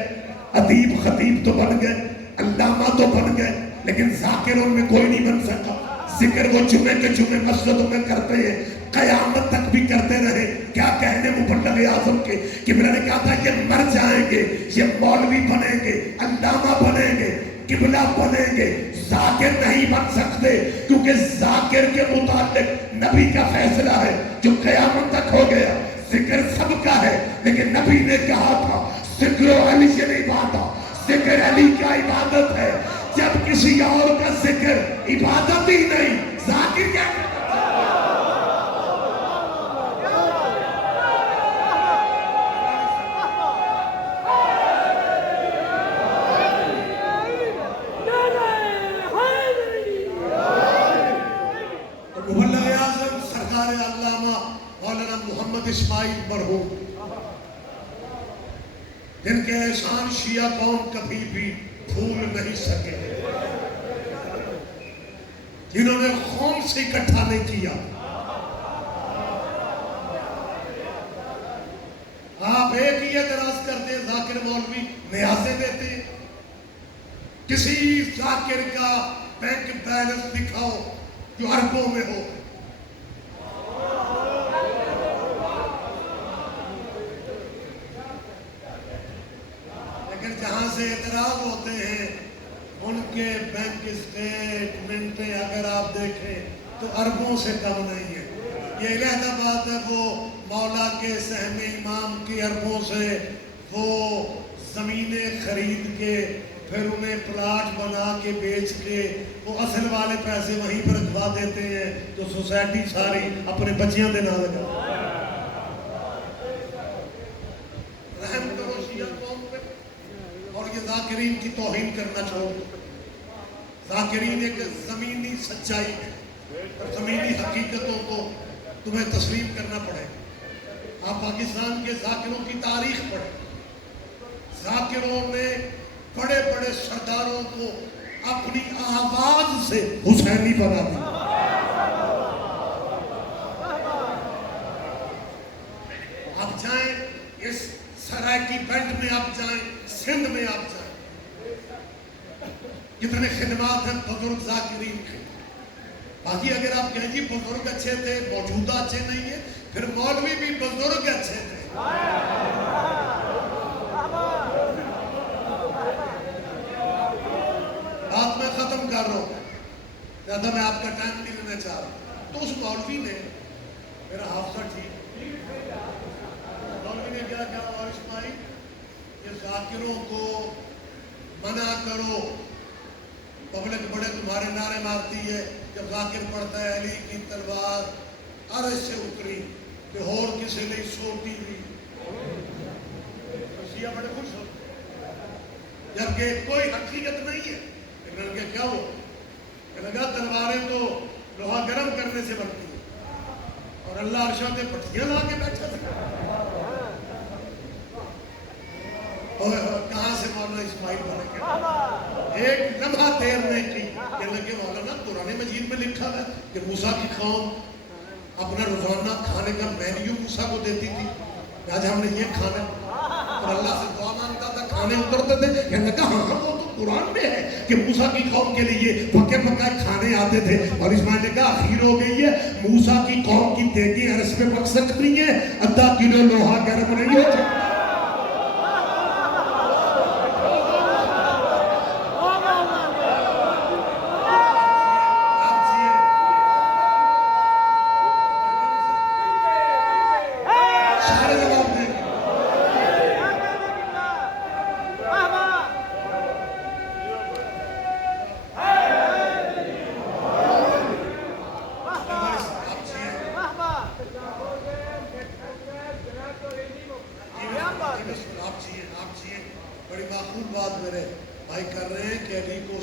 ادیب خطیب تو بن گئے، علامہ تو بن گئے، لیکن ذاکر ان میں کوئی نہیں بن سکا. ذکر وہ جمعے کے جمعے مسجدوں میں کرتے ہیں، قیامت تک بھی کرتے رہے. کیا کہنے مبلغ اعظم کے کہ میں نے کہا تھا یہ مر جائیں گے، یہ مولوی بنیں گے، علامہ بنیں گے، قبلہ بنیں گے، ذاکر نہیں بن سکتے. کیونکہ ذاکر کے متعلق نبی کا فیصلہ ہے جو قیامت تک ہو گیا. ذکر سب کا ہے، لیکن نبی نے کہا تھا ذکر علی سے نہیں باتا، ذکر علی کا عبادت ہے. جب کسی اور کا ذکر عبادت ہی نہیں، ذاکر کیا کرتا؟ مبلغ اعظم سرکار علامہ مولانا محمد اسماعیل مرحوم، جن کے احسان شیعہ قوم کبھی بھی بھول نہیں سکے، جنہوں نے قوم سے اکٹھا نہیں کیا. آپ ایک ہی اعتراض کرتے ہیں، ذاکر مولوی نیازیں دیتے ہیں. کسی ذاکر کا بینک بیلنس دکھاؤ جو اربوں میں ہو. لیکن جہاں سے اعتراض ہوتے ہیں ان کے بینک اسٹیٹمنٹیں اگر آپ دیکھیں تو اربوں سے کم نہیں ہے. یہ علیحدہ بات ہے، وہ مولا کے سہم امام کی اربوں سے وہ زمینیں خرید کے پھر انہیں پلاٹ بنا کے بیچ کے وہ اصل والے پیسے وہیں پر رکھوا دیتے ہیں تو سوسائٹی ساری اپنے بچیاں دے نہ لگا. رحم کرو شیعہ قوم پہ، اور یہ ذاکرین کی توہین کرنا چھوڑ. ذاکرین ایک زمینی سچائی ہے اور زمینی حقیقتوں کو تمہیں تسلیم کرنا پڑے. آپ پاکستان کے ذاکروں کی تاریخ پڑھیں. ذاکروں نے بڑے بڑے سرداروں کو اپنی آواز سے حسینی بنا دیا. آپ جائیں اس سرائکی بیلٹ میں، آپ جائیں سندھ میں، آپ جائیں، جتنے خدمات ہیں بزرگ ذاکرین کے. باقی اگر آپ کہیں جی بزرگ اچھے تھے، موجودہ اچھے نہیں ہیں، پھر مولوی بھی بزرگ اچھے تھے. بات میں ختم کر رہا ہوں، زیادہ میں آپ کا ٹائم نہیں لینا چاہ رہا. تو اس مولوی نے، میرا حافظہ ٹھیک، مولوی نے کیا کہا، اور اسماعیل یہ ذاکروں کو منع کرو. پبلک بڑے تمہارے نعرے مارتی ہے، جب ذاکر پڑھتا ہے علی کی تلوار عرش سے اتری کہ اور کسی نے سوٹی ہوئی. شیعہ بڑے خوش ہوتے ہیں جبکہ کوئی حقیقت نہیں ہے. لیکن کہ کیا ہو کہ لگا تلواریں تو لوہا گرم کرنے سے بنتی ہیں اور اللہ عرشہ پہ پٹھیاں لا کے بیٹھا تھا. کہاں سے مولانا اسماعیل بنے گے؟ ایک لمحہ دیر نہیں کی کہ لگے مولانا قرآن مجید میں لکھا ہے کہ موسیٰ کی قوم اپنا روزانہ کھانے کا مینیو موسیٰ کو دیتی تھی، آج ہم نے یہ کھانا، اور اللہ سے دعا مانگتا تھا، کھانے اترتے تھے. کہنے لگا ہاں وہ تو قرآن میں ہے کہ موسیٰ کی قوم کے لیے پکے پکائے کھانے آتے تھے. اور اسماعیل نے کہا اخیر ہو گئی ہے، موسیٰ کی قوم کی دیگیں عرش پہ پک سکتی ہیں، آدھا کلو لوہا گرم نہیں ہو جائے.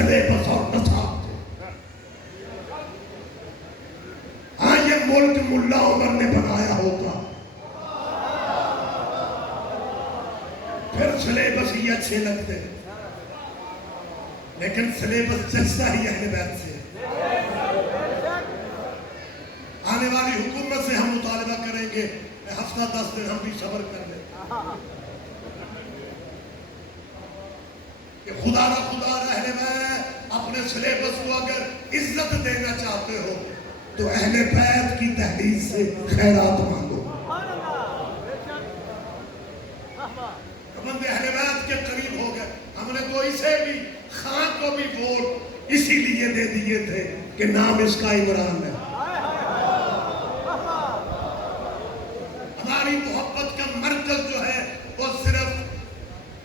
سلیبس اور نصاب تھے. ہاں یہ ملک ملا عمر نے بنایا ہوتا پھر سلیبس ہی اچھے لگتے, لیکن سلیبس جچتا ہی اہل بیت سے. آنے والی حکومت سے ہم مطالبہ کریں گے ہفتہ 10 دن ہم بھی صبر کر لیں کہ خدا نہ خدا اہل بیت اپنے سلیبس کو اگر عزت دینا چاہتے ہو تو اہل بیت کی تحریر سے خیرات مانگو. بندے اہل بیت کے قریب ہو گئے. ہم نے تو اسے بھی خان کو بھی ووٹ اسی لیے دے دیے تھے کہ نام اس کا عمران ہے. ہماری محبت کا مرکز جو ہے وہ صرف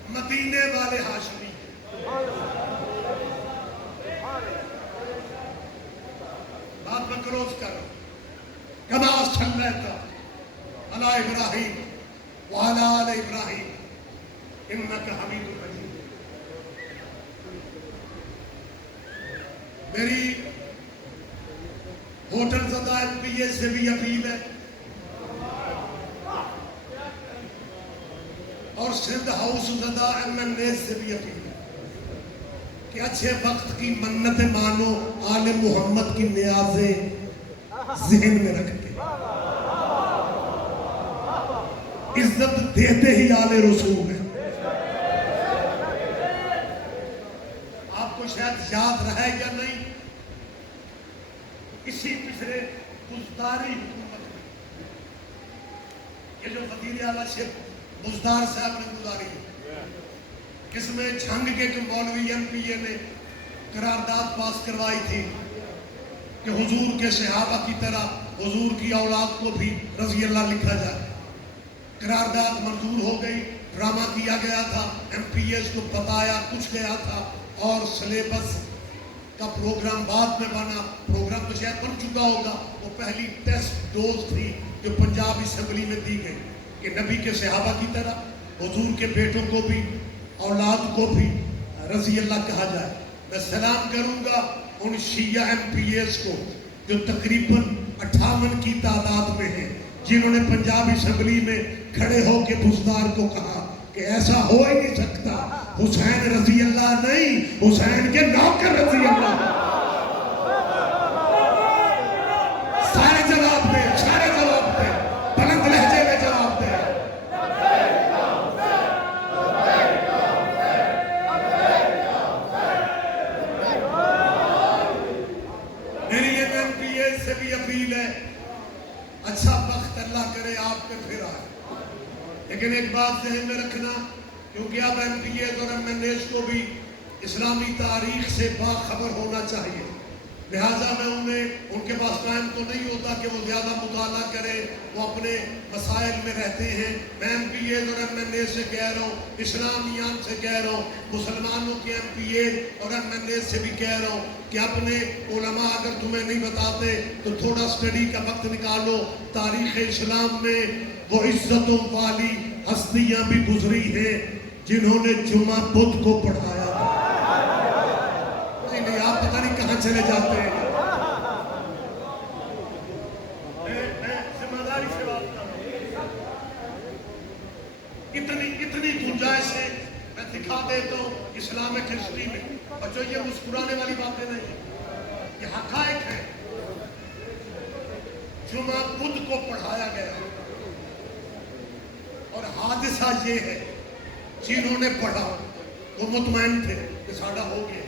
مدینے والے ہاشمی بات میں کلوز کر رہا ہوں. کما صلیت علی ابراہیم وعلی آل ابراہیم انک حمید مجید. میری ہوٹل زدہ MPA سے بھی اپیل ہے اور سندھ ہاؤس زدہ MNA سے بھی اپیل ہے کہ اچھے وقت کی منت مانو, آل محمد کی نیازیں ذہن میں رکھ کے عزت دیتے ہی آل رسول ہے. آپ کو شاید یاد رہے یا نہیں, اسی پچھلے بزداری حکومت میں یہ جو وزیر اعلیٰ شپ بزدار صاحب نے گزاری ہے, اس میں جھنگ کے مولوی MPA نے قرارداد پاس کروائی تھی کہ حضور کے صحابہ کی طرح حضور کی اولاد کو بھی رضی اللہ لکھا جائے. قرارداد منظور ہو گئی, ڈرامہ کیا گیا تھا, MPAs کو بتایا کچھ گیا تھا اور سلیبس کا پروگرام بعد میں بنا. پروگرام تو شاید بن چکا ہوگا. وہ پہلی ٹیسٹ ڈوز تھی جو پنجاب اسمبلی میں دی گئی کہ نبی کے صحابہ کی طرح حضور کے بیٹوں کو بھی اولاد کو بھی رضی اللہ کہا جائے. میں سلام کروں گا ان شیعہ MPAs کو جو تقریباً 58 کی تعداد میں ہیں, جنہوں نے پنجاب اسمبلی میں کھڑے ہو کے بزدار کو کہا کہ ایسا ہو ہی نہیں سکتا, حسین رضی اللہ نہیں, حسین کے نوکر رضی اللہ. سارے جواب دیں, سارے جواب دیں, بلند لہجے میں جواب دیں. میری یہ MPA سے بھی اپیل ہے, اچھا وقت اللہ کرے آپ پہ پھر آئے, لیکن ایک بات ذہن میں رکھنا, کیونکہ اب MPAs اور MNAs کو بھی اسلامی تاریخ سے باخبر ہونا چاہیے, لہٰذا میں ان کے پاس ٹائم تو نہیں ہوتا کہ وہ زیادہ مطالعہ کرے, وہ اپنے مسائل میں رہتے ہیں. میں MPAs اور MNAs سے کہہ رہا ہوں, اسلامیان سے کہہ رہا ہوں, مسلمانوں کے MPAs اور MNAs سے بھی کہہ رہا ہوں کہ اپنے علماء اگر تمہیں نہیں بتاتے تو تھوڑا سٹڈی کا وقت نکالو. تاریخ اسلام میں وہ عزتوں والی ہستیاں بھی گزری ہیں جنہوں نے جمعہ بدھ کو پڑھایا تھا. نہیں, آپ پتہ نہیں کہاں چلے جاتے ہیں. میں ذمہ داری سے بات کر رہا ہوں. اتنی گنجائش ہے, میں دکھا دیتا ہوں اسلامک ہسٹری میں. بچوں یہ مسکرانے والی باتیں نہیں ہیں, یہ حقائق ہیں. جمعہ بدھ کو پڑھایا گیا اور حادثہ یہ ہے, جنہوں نے پڑھا وہ مطمئن تھے کہ ساڑھا ہو گیا,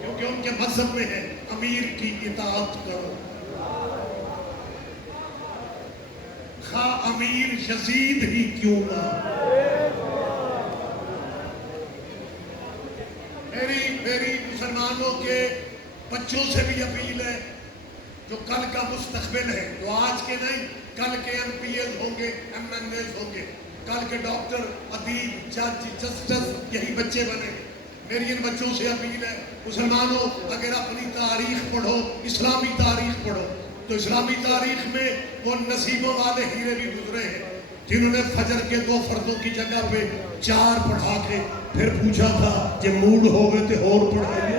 کیونکہ ان کے مذہب میں ہے امیر کی اطاعت کرو, خواہ امیر یزید ہی کیوں نہ. میری مسلمانوں کے بچوں سے بھی اپیل ہے جو کل کا مستقبل ہے, جو آج کے نہیں, کل کے MPAs ہوں گے, MNAs ہوں گے, کل کے ڈاکٹر, ادیب, جج, جسٹس یہی بچے بنے. میری ان بچوں سے اپیل ہے, مسلمانوں اگر اپنی تاریخ پڑھو, اسلامی تاریخ پڑھو, تو اسلامی تاریخ میں وہ نصیبوں والے ہیرے بھی گزرے ہیں جنہوں نے فجر کے 2 فردوں کی جگہ پہ 4 پڑھا کے پھر پوچھا تھا کہ موڈ ہو گئے تھے اور پڑھائیے.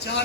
4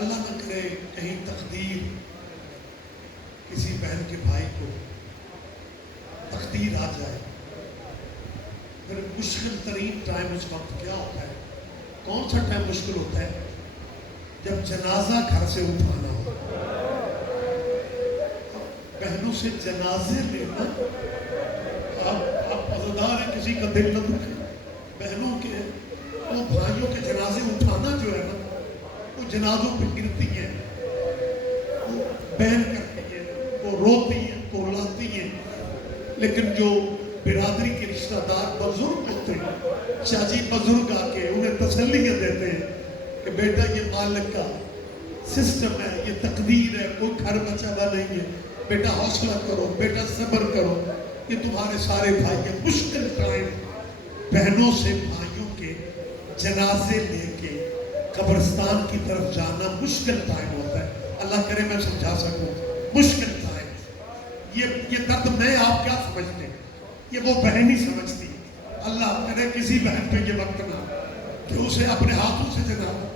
اللہ نہ کرے کہیں تقدیر کسی بہن کے بھائی کو تقدیر آ جائے، پھر مشکل ترین ٹائم اس وقت کیا ہوتا ہے؟ کون سا ٹائم مشکل ہوتا ہے؟ جب جنازہ گھر سے اٹھانا ہو، بہنوں سے جنازے لینا، آپ عزادار ہیں، کسی کا دل نہ دکھے، بہنوں کے وہ بھائیوں کے جنازے اٹھانا جو ہے نا، وہ جنازوں پہ گرتی ہیں، وہ بہن کرتی ہیں، وہ روتی ہیں، وہ رلاتی ہیں، لیکن جو برادری کے رشتہ دار بزرگ ہوتے ہیں، چاچی بزرگ آ کے انہیں تسلیاں دیتے ہیں کہ بیٹا یہ مالک کا سسٹم ہے، یہ تقدیر ہے، کوئی گھر بچا ہوا نہیں ہے، بیٹا حوصلہ کرو، بیٹا صبر کرو، یہ تمہارے سارے بھائی ہیں۔ مشکل ٹائم بہنوں سے بھائیوں کے جنازے لے کے قبرستان کی طرف جانا مشکل ٹائم ہوتا ہے۔ اللہ کرے میں سمجھا سکوں، مشکل ٹائم، یہ درد میں آپ کیا سمجھتے ہیں، یہ وہ بہن ہی سمجھتی۔ اللہ کرے کسی بہن پہ یہ وقت نہ کہ اسے اپنے ہاتھوں سے جنازہ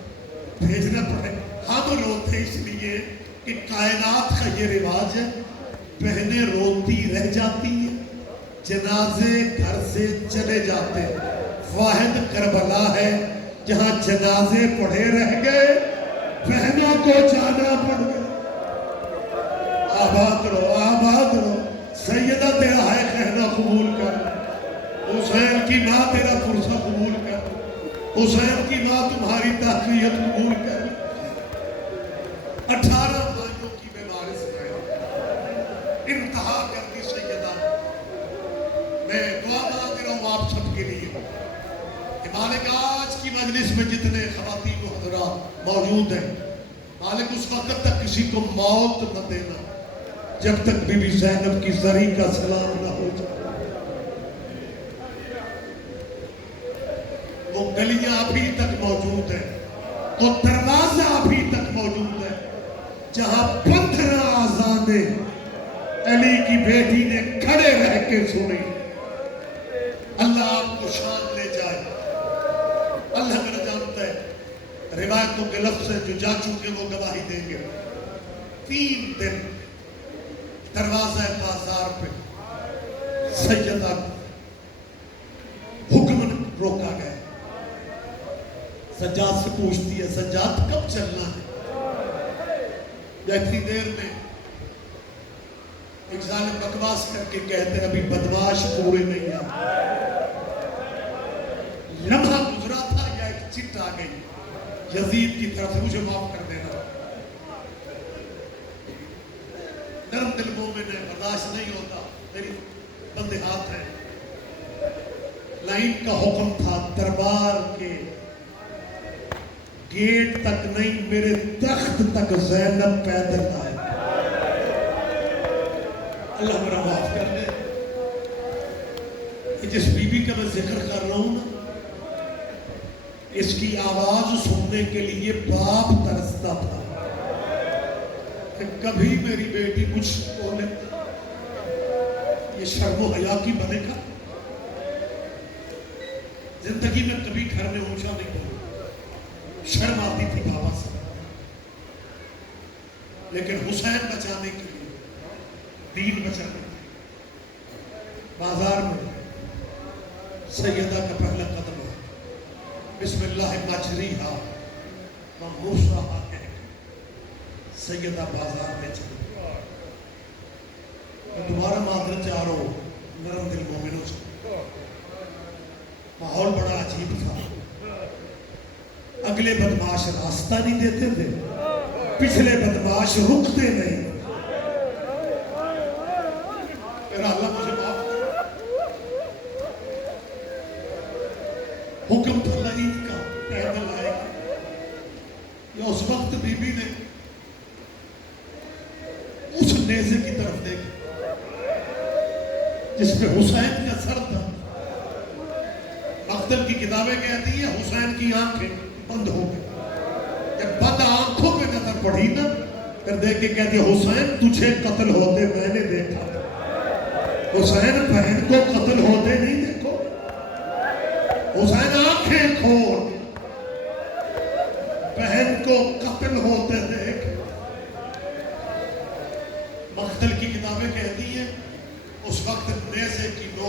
بھیجنا پڑے۔ ہم روتے اس لیے کہ کائنات کا یہ رواج ہے، بہنیں روتی رہ جاتی ہیں، جنازے گھر سے چلے جاتے ہیں۔ واحد کربلا ہے جہاں جنازے پڑھے رہ گئے، بہنوں کو جانا پڑ گیا۔ آباد رہو، آباد رہو، سیدہ تیرا ہے کہنا قبول کر، حسین کی ماں تیرا فرصہ قبول کر، حسین کی ماں تمہاری تحقیت قبول کر۔ 18 مائیوں کی بیمارس میں انتہا کر دی سیدہ۔ میں دعا مانگ رہا ہوں آپ سب کے لیے کہ مالک آج کی مجلس میں جتنے خواتین و حضرات موجود ہیں، مالک اس وقت تک کسی کو موت نہ دینا جب تک بی بی زینب کی زری کا سلام نہ ہو جائے۔ وہ گلیاں ابھی تک موجود ہیں، وہ دروازہ ابھی تک موجود ہے جہاں 15 آذانیں علی کی بیٹی نے کھڑے رہ کے سنی۔ اللہ آپ کو شان لے جائے۔ اللہ میرا جانتا ہے، روایتوں کے لفظ ہیں جو جا چکے وہ گواہی دیں گے۔ 3 دن دروازہ بازار پہ سیدہ حکم روکا گیا۔ سجاد سے پوچھتی ہے، سجاد کب چلنا ہے؟ اتنی دیر میں ایک ظالم بکواس کر کے کہتے ہیں ابھی بدماش پورے نہیں آئے۔ لمحہ گزرا تھا یا ایک چٹ آ گئی یزید کی طرف، مجھے معاف کر دینا، نرم دل مومن ہے، برداشت نہیں ہوتا، میری بندے ہاتھ ہیں۔ لائن کا حکم تھا دربار کے گیٹ تک نہیں، میرے تخت تک زینب پیدل آئے۔ اللہ میرا معاف کر دے، جس بی بی کا میں ذکر کر رہا ہوں نا، اس کی آواز سننے کے لیے باپ ترستا تھا کہ کبھی میری بیٹی مجھ سے بولے، یہ شرم و حیا کی بنے گا۔ زندگی میں کبھی گھر میں اونچا نہیں بولا، شرم آتی تھی بابا سے، لیکن حسین بچانے کے لیے، دین بچانے کے لیے بازار میں سیدہ کا پہلا قدم ہے، بسم اللہ مجریہا و مرساہا ہے، سیدہ بازار میں چلی۔ میں دوبارہ معذرت چاہ رہا ہوں نرم دل مومنوں سے، ماحول بڑا عجیب تھا، اگلے بدماش راستہ نہیں دیتے تھے، پچھلے بدماش رکتے نہیں۔ میرا اللہ مجھے معاف کرے، حکم تھا لائن کا پیدل آئے گا، یا اس وقت بی بی نے اس نیزے کی طرف دیکھا جس پہ حسین کا سر تھا۔ اختر کی کتابیں کہتی ہیں حسین کی آنکھیں بند ہو گئی، جب بند آنکھوں پہ نظر پڑی نا، پھر دیکھ کے کہتے ہیں حسین تجھے قتل ہوتے میں نے دیکھا، حسین بہن کو قتل ہوتے نہیں دیکھو، حسین آنکھیں کھول، بہن کو قتل ہوتے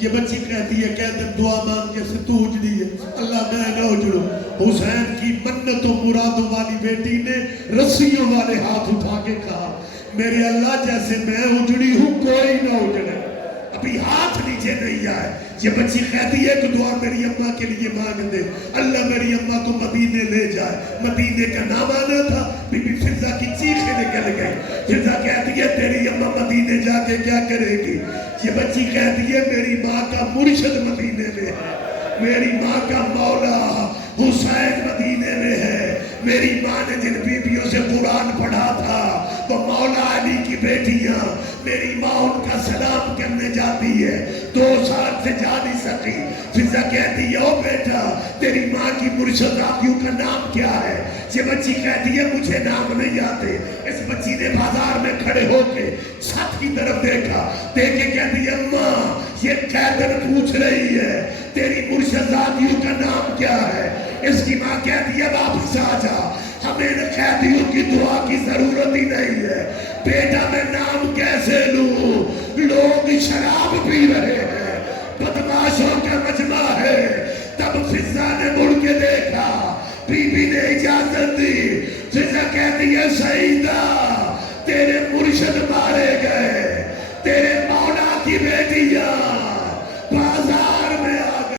یہ بچی کہتی ہے کہتے دعا مانگ جیسے تو اجڑی ہے اللہ میں نہ اجڑوں. حسین کی منتوں مرادوں والی بیٹی نے رسیوں والے ہاتھ اٹھا کے کہا میرے اللہ جیسے میں اجڑی ہوں کوئی نہ اجڑے. ابھی ہاتھ نیچے نہیں آئے. یہ بچی کہتی ہے کہ دعا میری اماں کے لیے مانگ دے اللہ میری اماں کو مدینے لے جائے. مدینے کا نام آنا تھا. بی بی فضہ کی چیخیں نکل گئی. فضہ کہتی ہے تیری اماں مدینے جا کے کیا کرے گی. یہ بچی کہتی ہے میری ماں کا مرشد مدینے میں ہے. میری ماں کا مولا حسین مدینے میں ہے. میری ماں نے جن بیبیوں سے قرآن پڑھا تھا وہ مولا علی کی بیٹیاں. میری ماں ان کا سلام کرنے جاتی ہے 2 سال سے جا نہیں سکی. فضہ کہتی ہے او بیٹا تیری ماں کی مرشد آقیوں کا نام کیا ہے. یہ بچی کہتی ہے مجھے نام نہیں آتے. اس بچی نے بازار میں کھڑے ہو کے چھت کی طرف دیکھا. دیکھے کہتی ہے اماں یہ قیدر پوچھ رہی ہے تیری مرشد آقیوں کا نام کیا ہے. اس کی ماں کہتی ہے واپس آ جا ہمیں قیدیوں کی دعا کی ضرورت ہی نہیں ہے. بیٹا میں نام کیسے لوں لوگ شراب پی رہے ہیں بدماشوں کا مجمع ہے. تب فضہ نے مڑ کے دیکھا بی بی نے اجازت دی. فضہ کہتی ہے سیدہ